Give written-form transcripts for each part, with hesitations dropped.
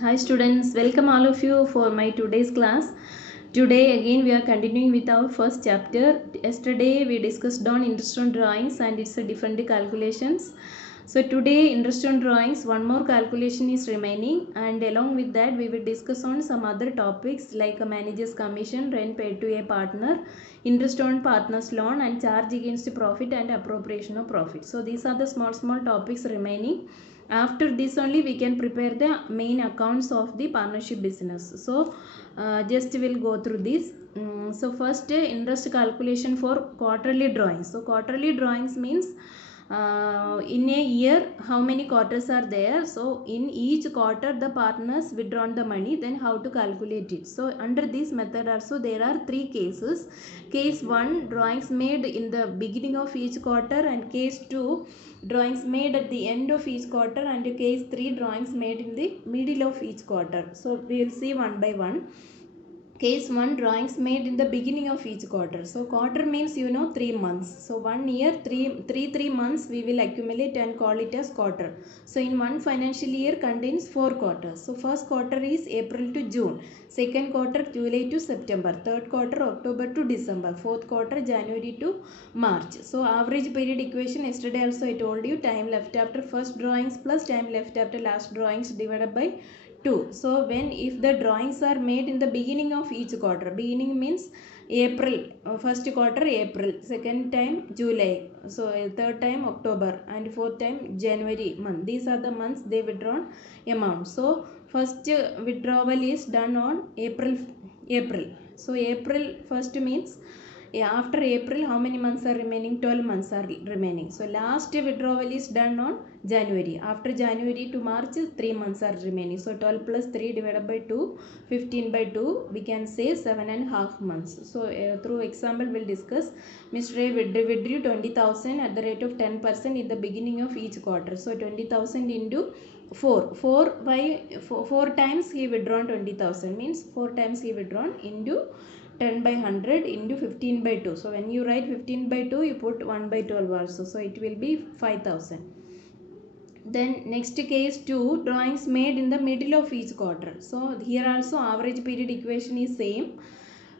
Hi students, welcome all of you for my today's class. Today again we are continuing with our first chapter. Yesterday we discussed on interest on drawings and its different calculations. So today interest on drawings, one more calculation is remaining, and along with that we will discuss on some other topics like a manager's commission, rent paid to a partner, interest on partner's loan, and charge against profit and appropriation of profit. So these are the small topics remaining. After this only we can prepare the main accounts of the partnership business. So just we'll go through this. So first, interest calculation for quarterly drawings. So quarterly drawings means in a year how many quarters are there. So in each quarter the partners withdrawn the money, then how to calculate it. So under this method also there are three cases. Case 1, drawings made in the beginning of each quarter, and case 2, drawings made at the end of each quarter, and case 3, drawings made in the middle of each quarter. So we will see one by one. Case 1, drawings made in the beginning of each quarter. So quarter means 3 months. So 1 year, 3 months we will accumulate and call it as quarter. So in one financial year contains 4 quarters. So first quarter is April to June, second quarter July to September, third quarter October to December, fourth quarter January to March. So average period equation, yesterday also I told you, time left after first drawings plus time left after last drawings divided by 2. So when if the drawings are made in the beginning of each quarter, beginning means April, first quarter April, second time July, so third time October, and fourth time January month. These are the months they withdrawn amount. So first withdrawal is done on April. So April first means, after April how many months are remaining? 12 months are remaining. So last withdrawal is done on January. After January to March 3 months are remaining. So 12 plus 3 divided by 2, 15 by 2, we can say 7.5 months. So through example we'll discuss. Mr. A withdrew 20,000 at the rate of 10% in the beginning of each quarter. So 20,000 into 4 times he withdrawn 20,000 means 4 times he withdrawn into 10 by 100 into 15 by 2. So when you write 15 by 2, you put 1 by 12 also. So it will be 5,000. Then next case 2, drawings made in the middle of each quarter. So here also average period equation is same.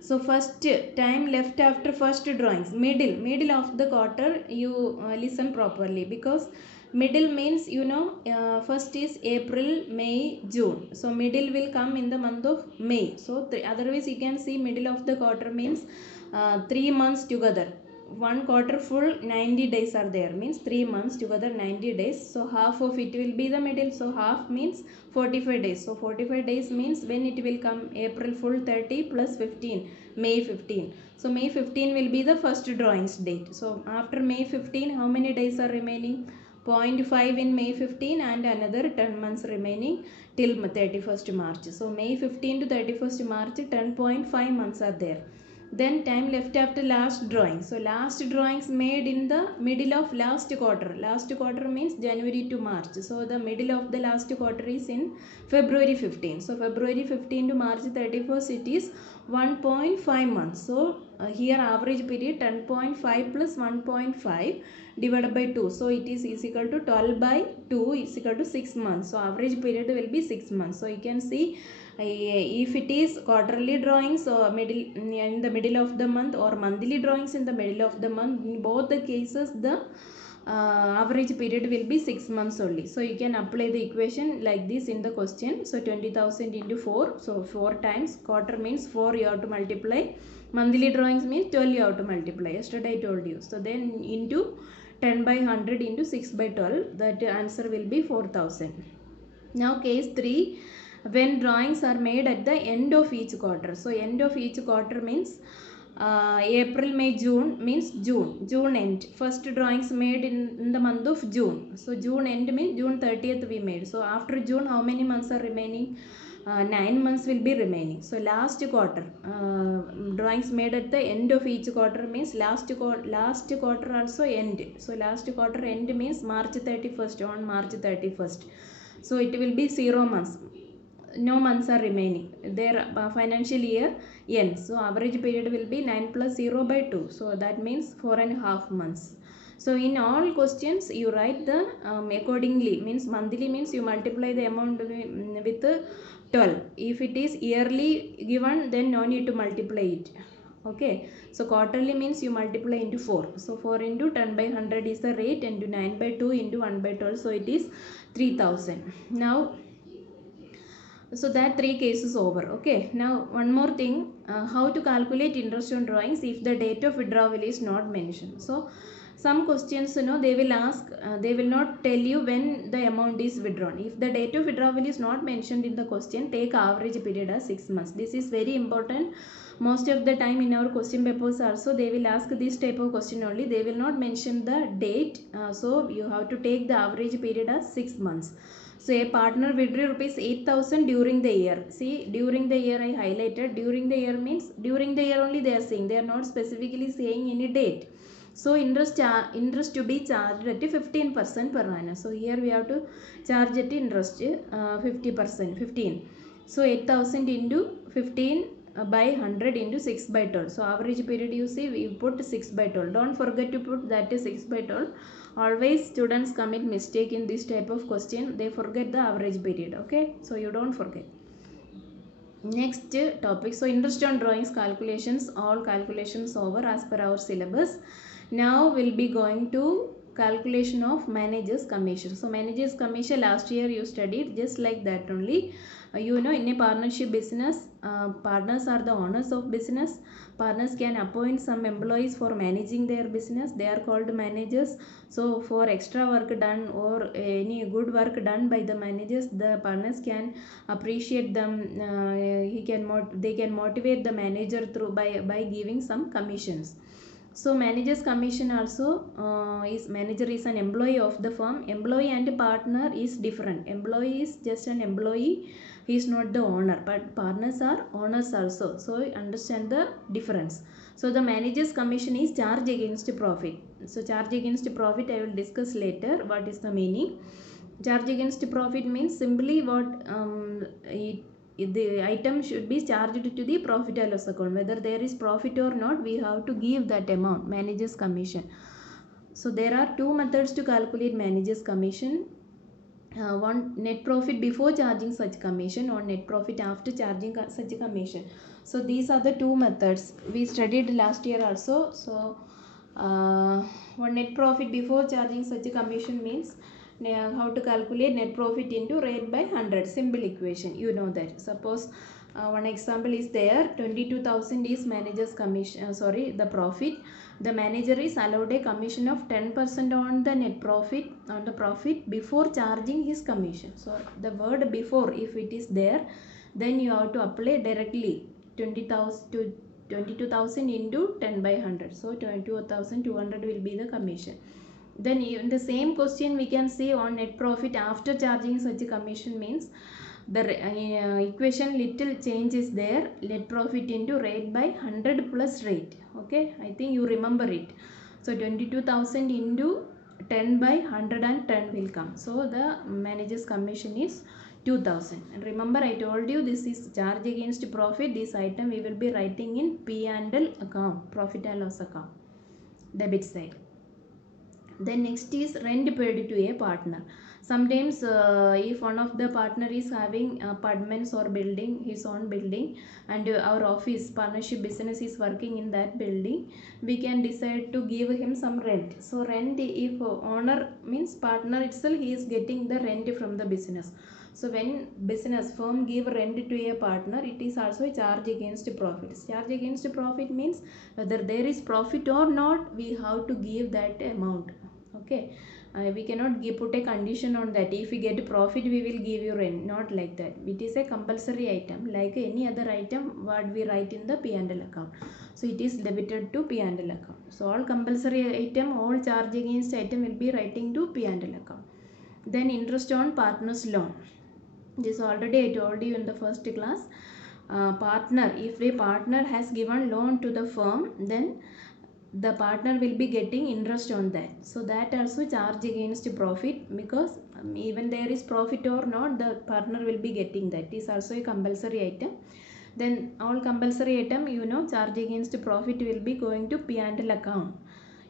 So first time left after first drawings, middle of the quarter, you listen properly, because middle means first is April, May, June. So middle will come in the month of May. So otherwise you can see middle of the quarter means 3 months together. One quarter full 90 days are there, means 3 months together 90 days. So half of it will be the middle. So half means 45 days. So 45 days means when it will come? April full 30 plus 15, May 15. So May 15 will be the first drawings date. So after May 15 how many days are remaining? 0.5 in May 15 and another 10 months remaining till 31st March. So May 15 to 31st March, 10.5 months are there. Then time left after last drawing. So last drawings made in the middle of last quarter. Last quarter means January to March. So the middle of the last quarter is in February 15. So February 15 to March 31st, it is 1.5 months. So here average period 10.5 plus 1.5 divided by 2. So it is equal to 12 by 2 is equal to 6 months. So average period will be 6 months. So you can see, if it is quarterly drawings or in the middle of the month, or monthly drawings in the middle of the month, in both the cases the average period will be 6 months only. So you can apply the equation like this in the question. So 20,000 into 4, so 4 times, quarter means 4 you have to multiply, monthly drawings means 12 you have to multiply, yesterday I told you. So then into 10 by 100 into 6 by 12, that answer will be 4,000. Now case 3, when drawings are made at the end of each quarter. So end of each quarter means April, May, June means June end. First drawings made in the month of June. So June end means June 30th we made. So after June how many months are remaining? 9 months will be remaining. So last quarter, drawings made at the end of each quarter means last quarter also end. So last quarter end means March 31st, on March 31st. So it will be 0 months. No months are remaining. Their financial year ends. So average period will be 9 plus 0 by 2. So that means 4.5 months. So in all questions you write the accordingly, means monthly means you multiply the amount with 12. If it is yearly given, then no need to multiply it. Okay, so quarterly means you multiply into 4. So 4 into 10 by 100 is the rate, into 9 by 2 into 1 by 12, so it is 3000. Now, so that 3 cases over. Okay, now one more thing, how to calculate interest on drawings if the date of withdrawal is not mentioned. So some questions, they will ask, they will not tell you when the amount is withdrawn. If the date of withdrawal is not mentioned in the question, take average period as 6 months. This is very important. Most of the time in our question papers also they will ask this type of question only. They will not mention the date. So you have to take the average period as 6 months. So a partner withdrew rupees 8,000 during the year. See, during the year I highlighted. During the year means during the year only they are saying. They are not specifically saying any date. So interest to be charged at 15% per annum. So here we have to charge at interest 50%, 15. So 8,000 into 15 by 100 into 6 by 12. So average period you see we put 6 by 12. Don't forget to put that is 6 by 12. Always students commit mistake in this type of question. They forget the average period. Okay, so you don't forget. Next topic, so interest on drawings calculations, all calculations over as per our syllabus. Now we'll be going to calculation of managers commission. So managers commission last year you studied just like that only. In a partnership business, partners are the owners of business. Partners can appoint some employees for managing their business. They are called managers. So for extra work done or any good work done by the managers, the partners can appreciate them. They can motivate the manager through by giving some commissions. So manager's commission also manager is an employee of the firm. Employee and partner is different. Employee is just an employee. He is not the owner, but partners are owners also. So understand the difference. So the manager's commission is charge against profit. So charge against profit I will discuss later. What is the meaning? Charge against profit means simply what the item should be charged to the profit and loss account. Whether there is profit or not, we have to give that amount, manager's commission. So there are two methods to calculate manager's commission. One, net profit before charging such commission, or net profit after charging such a commission. So these are the two methods we studied last year also. So one, net profit before charging such a commission means how to calculate net profit into rate by 100. Simple equation, you know that. Suppose one example is there, 22,000 is manager's commission, the profit. The manager is allowed a commission of 10% on the net profit, on the profit before charging his commission. So the word before, if it is there, then you have to apply directly 20,000 to 22,000 into 10 by 100. So 22,200 will be the commission. Then in the same question we can say on net profit after charging such a commission means the equation little change is there. Net profit into rate by 100 plus rate. Okay, I think you remember it. So 22,000 into 10 by 110 will come. So the manager's commission is 2,000. And remember I told you this is charge against profit. This item we will be writing in P&L account, profit and loss account, debit side. Then next is rent paid to a partner. Sometimes if one of the partner is having apartments or building, his own building, and our office partnership business is working in that building, we can decide to give him some rent. So rent, if owner means partner itself, he is getting the rent from the business. So when business firm give rent to a partner, it is also a charge against profit. Charge against profit means whether there is profit or not, we have to give that amount. Okay, we cannot put a condition on that. If we get profit, we will give you rent. Not like that. It is a compulsory item, like any other item what we write in the P&L account. So it is debited to P&L account. So all compulsory item, all charge against item will be writing to P&L account. Then interest on partner's loan. This already I told you in the first class. Partner, if a partner has given loan to the firm, then the partner will be getting interest on that. So that also charge against profit, because even there is profit or not, the partner will be getting that. Is also a compulsory item. Then all compulsory item, charge against profit will be going to P&L account.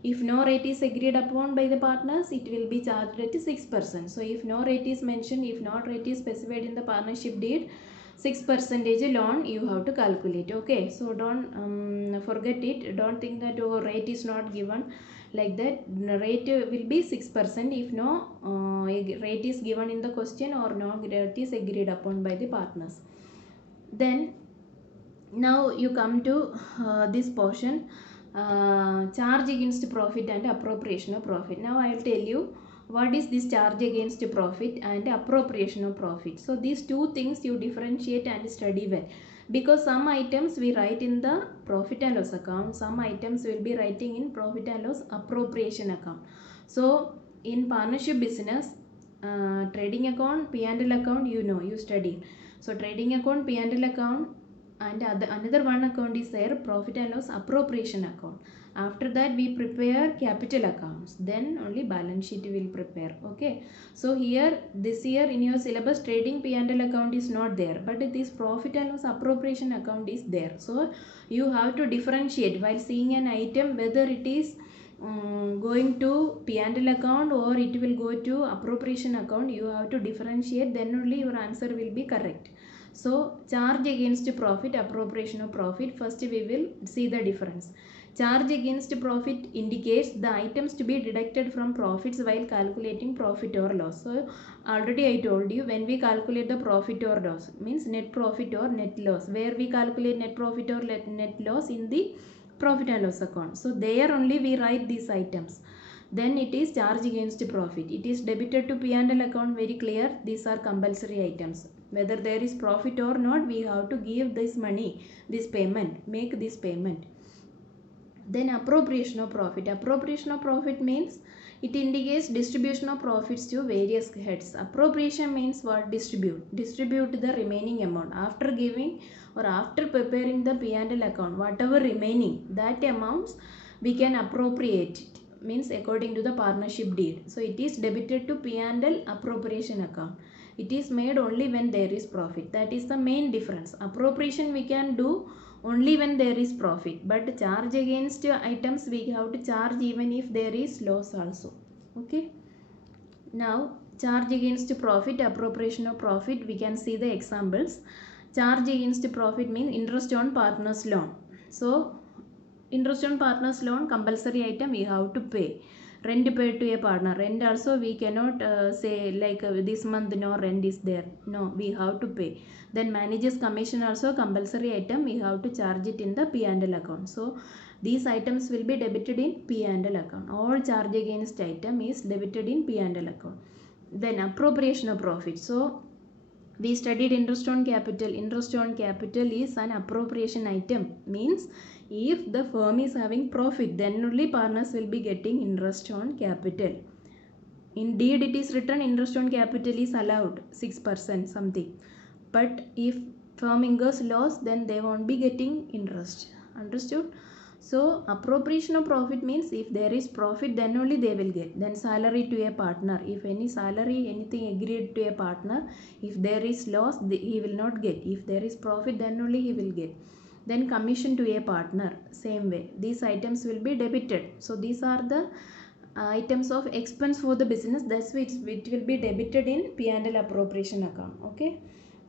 If no rate is agreed upon by the partners, it will be charged at 6%. So if no rate is mentioned, if no rate is specified in the partnership deed, 6% loan you have to calculate. Okay, so don't forget it. Don't think that rate is not given like that. The rate will be 6% if no rate is given in the question or no rate is agreed upon by the partners. Then now you come to this portion, charge against profit and appropriation of profit. Now I will tell you what is this charge against profit and appropriation of profit. So these two things you differentiate and study well, because some items we write in the profit and loss account, some items will be writing in profit and loss appropriation account. So in partnership business, trading account, P&L account, you study. So trading account, P&L account, and another one account is there, profit and loss appropriation account. After that we prepare capital accounts, then only balance sheet will prepare. Okay, so here this year in your syllabus trading P&L account is not there, but this profit and loss appropriation account is there. So you have to differentiate while seeing an item whether it is going to P&L account or it will go to appropriation account. You have to differentiate, then only your answer will be correct. So charge against profit, appropriation of profit, first we will see the difference. Charge against profit indicates the items to be deducted from profits while calculating profit or loss. So already I told you, when we calculate the profit or loss, means net profit or net loss, where we calculate net profit or net loss in the profit and loss account. So there only we write these items. Then it is charge against profit. It is debited to P&L account, very clear. These are compulsory items. Whether there is profit or not, we have to give this money, this payment, make this payment. Then appropriation of profit. Appropriation of profit means it indicates distribution of profits to various heads. Appropriation means what? Distribute. Distribute the remaining amount. After giving or after preparing the P&L account, whatever remaining, that amounts we can appropriate it. Means according to the partnership deed. So it is debited to P&L appropriation account. It is made only when there is profit. That is the main difference. Appropriation we can do only when there is profit, but charge against items we have to charge even if there is loss also. Okay, now charge against profit, appropriation of profit, we can see the examples. Charge against profit means interest on partner's loan. So interest on partner's loan, compulsory item we have to pay. Rent paid to a partner, rent also we cannot say like this month no rent is there. No, we have to pay. Then manager's commission also compulsory item, we have to charge it in the P&L account. So these items will be debited in P&L account. All charge against item is debited in P&L account. Then appropriation of profit. So we studied interest on capital. Interest on capital is an appropriation item. Means if the firm is having profit, then only partners will be getting interest on capital. Indeed, it is written interest on capital is allowed 6% something. But if firm incurs loss, then they won't be getting interest. Understood? So appropriation of profit means if there is profit, then only they will get. Then salary to a partner. If any salary, anything agreed to a partner, if there is loss, he will not get. If there is profit, then only he will get. Then commission to a partner, same way. These items will be debited. So these are the items of expense for the business. That's why it will be debited in P&L appropriation account. Okay.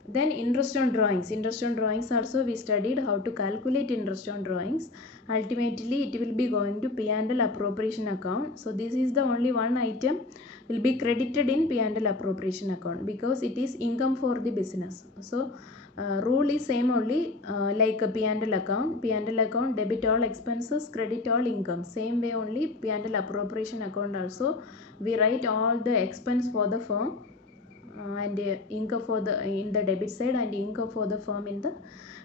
Then interest on drawings. Interest on drawings also we studied how to calculate interest on drawings. Ultimately it will be going to P&L appropriation account. So this is the only one item will be credited in P&L appropriation account because it is income for the business. So rule is same only like a P&L account. P&L account debit all expenses, credit all income. Same way only P&L appropriation account also we write all the expense for the firm and income for the in the debit side and income for the firm in the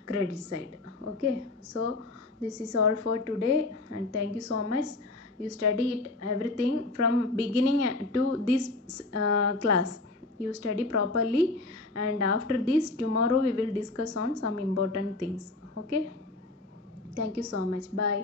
credit side. Okay, so this is all for today and thank you so much. You study it everything from beginning to this class. You study properly and after this tomorrow we will discuss on some important things. Okay, thank you so much. Bye.